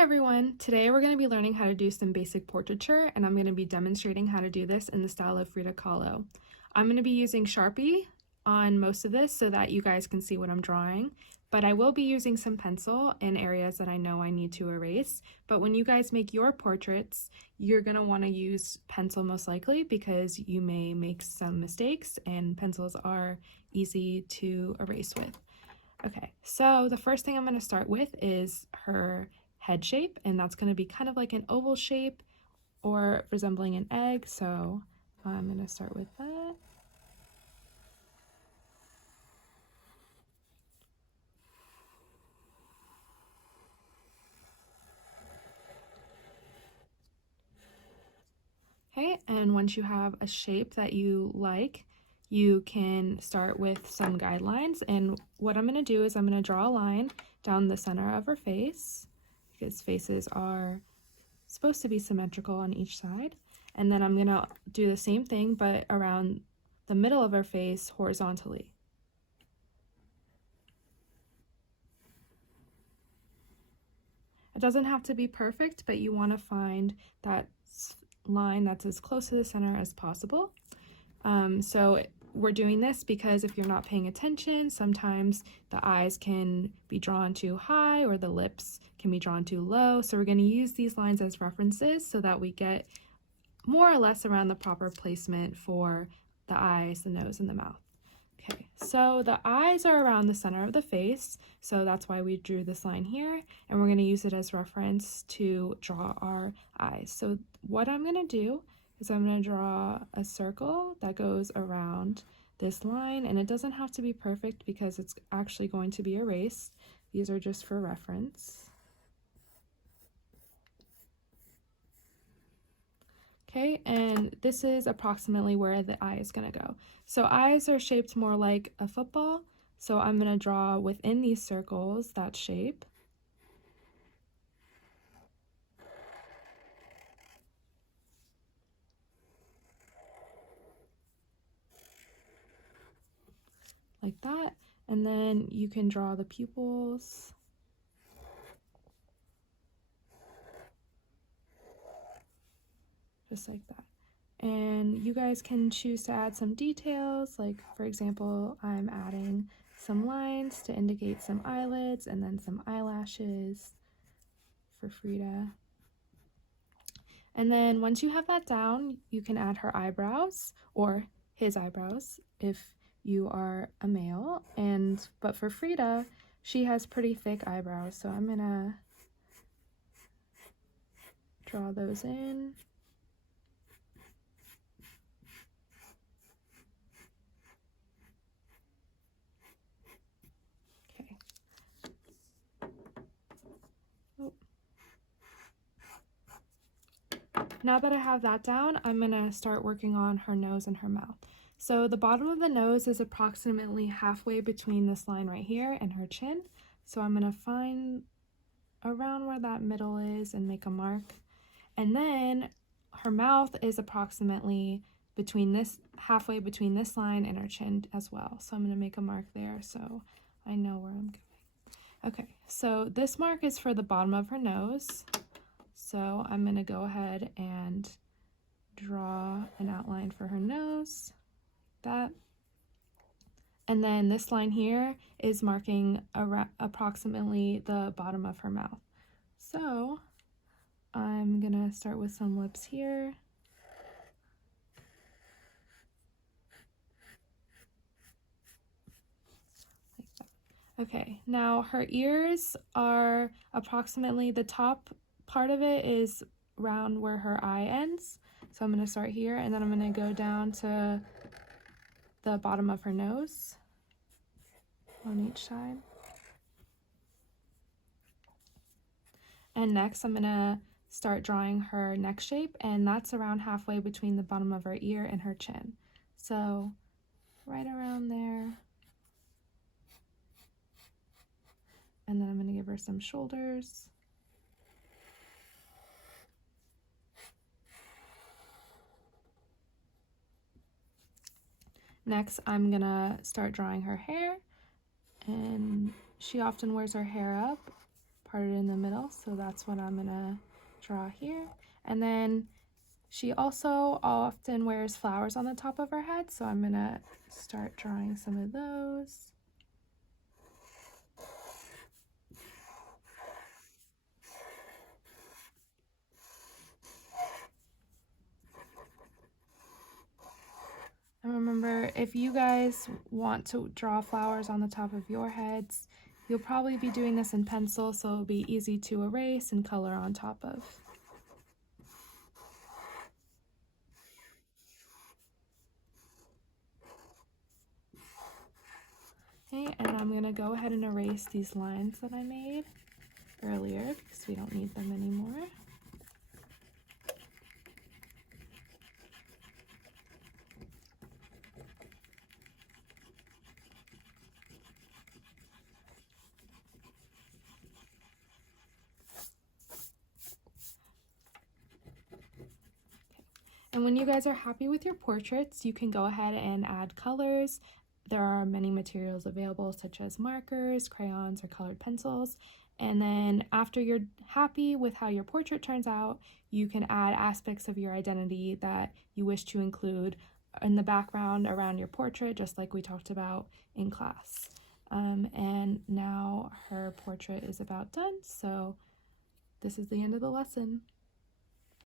Hi everyone! Today we're going to be learning how to do some basic portraiture, and I'm going to be demonstrating how to do this in the style of Frida Kahlo. I'm going to be using Sharpie on most of this so that you guys can see what I'm drawing, but I will be using some pencil in areas that I know I need to erase. But when you guys make your portraits, you're going to want to use pencil most likely because you may make some mistakes and pencils are easy to erase with. Okay, so the first thing I'm going to start with is her head shape, and that's going to be kind of like an oval shape or resembling an egg, so I'm going to start with that. Okay, and once you have a shape that you like, you can start with some guidelines, and what I'm going to do is I'm going to draw a line down the center of her face, because faces are supposed to be symmetrical on each side, and then I'm going to do the same thing but around the middle of her face horizontally. It doesn't have to be perfect, but you want to find that line that's as close to the center as possible. So we're doing this because if you're not paying attention, sometimes the eyes can be drawn too high or the lips can be drawn too low. So we're going to use these lines as references so that we get more or less around the proper placement for the eyes, the nose, and the mouth. Okay, so the eyes are around the center of the face, so that's why we drew this line here, and we're going to use it as reference to draw our eyes. So what I'm going to do is I'm going to draw a circle that goes around this line, and it doesn't have to be perfect because it's actually going to be erased. These are just for reference. Okay, and this is approximately where the eye is going to go. So eyes are shaped more like a football, so I'm going to draw within these circles that shape. Like that, and then you can draw the pupils. Just like that. And you guys can choose to add some details, like for example, I'm adding some lines to indicate some eyelids and then some eyelashes for Frida. And then once you have that down, you can add her eyebrows or his eyebrows if you are a male. But for Frida, she has pretty thick eyebrows, so I'm gonna draw those in. Okay. Oh. Now that I have that down, I'm gonna start working on her nose and her mouth. So the bottom of the nose is approximately halfway between this line right here and her chin. So I'm gonna find around where that middle is and make a mark. And then her mouth is approximately halfway between this line and her chin as well. So I'm going to make a mark there so I know where I'm going. Okay, so this mark is for the bottom of her nose. So I'm going to go ahead and draw an outline for her nose, that. And then this line here is marking approximately the bottom of her mouth. So I'm gonna start with some lips here. Like that. Okay, now her ears are approximately, the top part of it is round where her eye ends. So I'm gonna start here and then I'm gonna go down to the bottom of her nose on each side. And next I'm gonna start drawing her neck shape, and that's around halfway between the bottom of her ear and her chin. So right around there. And then I'm gonna give her some shoulders. Next, I'm gonna start drawing her hair, and she often wears her hair up, parted in the middle, so that's what I'm gonna draw here. And then she also often wears flowers on the top of her head, so I'm gonna start drawing some of those. And remember, if you guys want to draw flowers on the top of your heads, you'll probably be doing this in pencil, so it'll be easy to erase and color on top of. Okay, and I'm gonna go ahead and erase these lines that I made earlier because we don't need them anymore. And when you guys are happy with your portraits, you can go ahead and add colors. There are many materials available such as markers, crayons, or colored pencils. And then after you're happy with how your portrait turns out, you can add aspects of your identity that you wish to include in the background around your portrait, just like we talked about in class. And now her portrait is about done, so this is the end of the lesson.